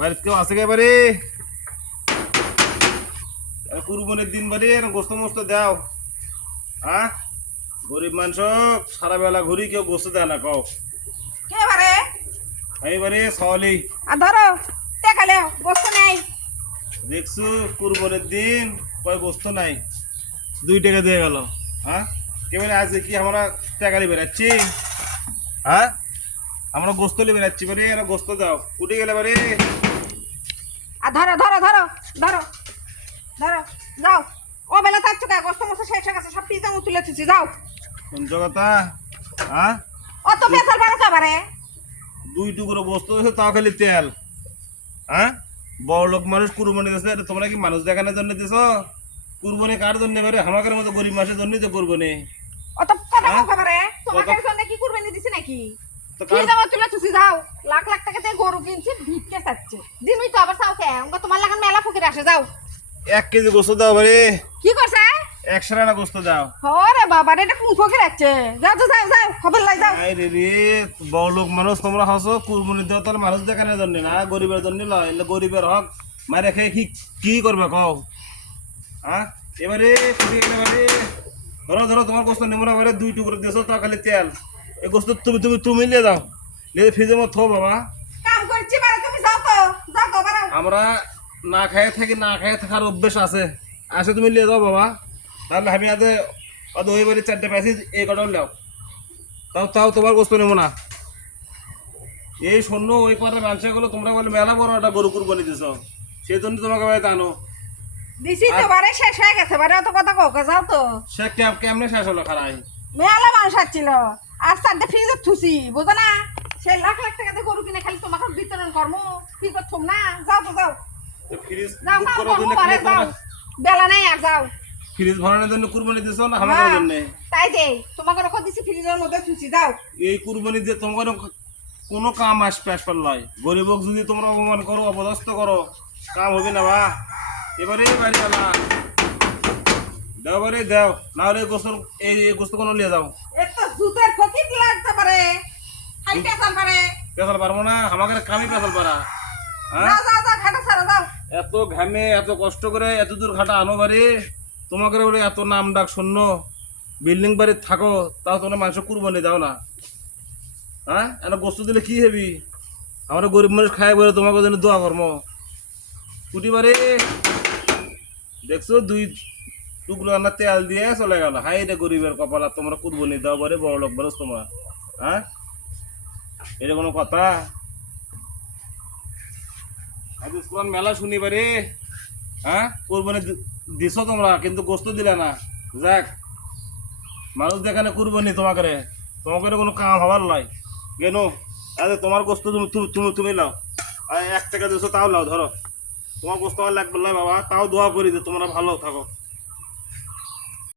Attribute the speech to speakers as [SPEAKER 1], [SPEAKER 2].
[SPEAKER 1] বাড়িতে কেউ আছে কে বাড়ি? কুরবানির দিন বাড়ি গোস্ত মোস্ত দাও। হ্যাঁ? গরিব মানুষ সারা বেলা ঘুরি কেউ গোস্ত দেয় না কও।
[SPEAKER 2] কে বারে
[SPEAKER 1] সওয়ালি।
[SPEAKER 2] আর ধরো বস্তু নেই।
[SPEAKER 1] দেখছু কুরবানির দিন কয় গোস্ত নাই। দুই টাকা দিয়ে গেল। হ্যাঁ? কেমন আজকে কি? আমরা টাকা নিয়ে বেড়াচ্ছি। হ্যাঁ? আমরা গোস্ত নিয়ে বেড়াচ্ছি বারে আর গোস্ত দাও। উঠে গেলে বারে
[SPEAKER 2] ধরো ধরো ধরো ধরো ধরো যাও। ও বেলা থাকছো কে? গোস্ত মস্ত শেষ হয়ে গেছে সব পিজা তুলে তুলছি যাও।
[SPEAKER 1] কোন জগতা? হ্যাঁ
[SPEAKER 2] ও তো পেছাল পারো কাবারে
[SPEAKER 1] দুই টুকরো বস্তু দিয়েছে তাও খালি তেল। হ্যাঁ বড় লোক মানুষ কুরবানি দিয়েছে এটা তোমরা কি মানুষ দেখানোর জন্য দিছ? কুরবানি কার জন্য এবারে আমাদের মতো গরিব মানুষের জন্যই তো কুরবানি।
[SPEAKER 2] ও তো কথা? কাবারে তোমাকে
[SPEAKER 1] কত-
[SPEAKER 2] জন্য কি করবেন দিছি নাকি? কি দাম তুলে তুলছি যাও লাখ লাখ টাকা দিয়ে গরু কিনছি ভিক্ষে চাচ্ছে। দিনই তো আবার চাও কে? ওকে তোমার লাগান মেলা ফুকির আসে যাও।
[SPEAKER 1] এক কেজি গোস্ত দাও
[SPEAKER 2] কি করছে?
[SPEAKER 1] একশো টাকা গোস্ত দাও।
[SPEAKER 2] ওরে বাবা রে এটা কোন ফকির আছে? যাও তো যাও যাও খবর লাই যাও।
[SPEAKER 1] আই রে রে বড় লোক মানুষ তোমরা হাসো কুরবানি দেওয়া তাহলে মানুষ দেখানোর জন্য না গরিবের জন্য লয় এলে গরিবের হক। মারে খেয়ে কি কি করবে কও? হ্যাঁ এবারে এবারে ধরো ধরো তোমার গোস্ত নেমো না এবারে দুই টুকরো দিয়েছ তো খালি তেল। গোস্ত তুমি তুমি তুমি নিয়ে যাও। নিয়ে ফ্রিজের মধ্যে থো বাবা।
[SPEAKER 2] কাম করছি বারে তুমি যাও তো। যাও তো বারে
[SPEAKER 1] আমরা না থাকি না থাকার অভ্যেস আছে। আসে তুমি নিয়ে যাও বাবা। তাহলে আমি আদে অদ ওই বাড়ি চারটে পাইছি এই কটাও নাও তাও তাও তোমার গোস্ত নেব না। এই শূন্য ওই পাড়ার ব্যবসাগুলো তোমরা বলে মেলা বড় একটা গরু কুরবানি দিছ। সেই জন্য তোমাকে বাড়িতে আনো
[SPEAKER 2] দিছি তো বারে শেষ হয়ে গেছে বারে অত কথা কোকে যাও তো।
[SPEAKER 1] সে কেমনে শেষ হলো খারাই?
[SPEAKER 2] মেলা মানুষ আসছিল। আর চারটে ফ্রিজে থুসি বুঝো না? সে লাখ লাখ টাকা দিয়ে গরু কিনে খালি তোমাকে বিতরণ কর্ম ফ্রিজে থুম না? যাও তো যাও।
[SPEAKER 1] ফ্রিজ
[SPEAKER 2] যাও যাও। বেলা নাই আর যাও।
[SPEAKER 1] ফ্রিজ ভরানোর জন্য কুরবানি দিছ না আমার
[SPEAKER 2] হ্যাঁ,
[SPEAKER 1] জন্য?
[SPEAKER 2] তাই যে তোমাকে রকম দিছি ফ্রিজের মধ্যে থুসি যাও।
[SPEAKER 1] এই কুরবানি দিয়ে তোমার কোনো কাম আসবে আসবার নয়। গরিবক যদি তোমরা অপমান করো অপদস্থ করো কাম হবে না বা। এবারে বাড়িওয়ালা দাও বারে দাও। না হলে গোস্ত এই এই গোস্ত কোনো নিয়ে যাও।
[SPEAKER 2] এত জুতের ফকির লাগতে পারে। খালি পেছাল পারে।
[SPEAKER 1] পেশাল পারব না আমাকে কামই পেশাল পারা। হ্যাঁ?
[SPEAKER 2] ছাড়া
[SPEAKER 1] এত ঘামে এত কষ্ট করে এত দূর ঘাটা আনো বাড়ি। তোমাকে বলে এত নাম ডাক শূন্য। বিল্ডিং বাড়ি থাকো তাও তোমরা মানুষ কুরবানি দাও না। হ্যাঁ? এত গোস্ত দিলে কি হেবি? আমরা গরিব মানুষ খাই বলে তোমাকে জন্য দোয়া কর্ম কুটি বাড়ি। দেখছ দুই টুকরো আনা তেল দিয়ে চলে গেল। হাই রে গরিবের কপাল, আর তোমরা কুরবানি দাও বারে, বড় লোক বরস তোমরা। হ্যাঁ? এটা কোনো কথা? আজ কোরআন মেলা শুনি বারে হ্যাঁ? কুরবানি দি- দিছো তোমরা, কিন্তু গোস্ত দিলে না। যাক, মানুষ দেখানে কুরবানি তোমাকে রে, তোমাকে কোনো কাম হবার নয় কেন আরে তোমার গোস্ত তুমি তুমি- তুমি লাও আর এক টাকা দিছো তাও লাও ধরো। তোমার গোস্ত আমার লাগবে বাবা, তাও দোয়া করি যে তোমরা ভালো থাকো।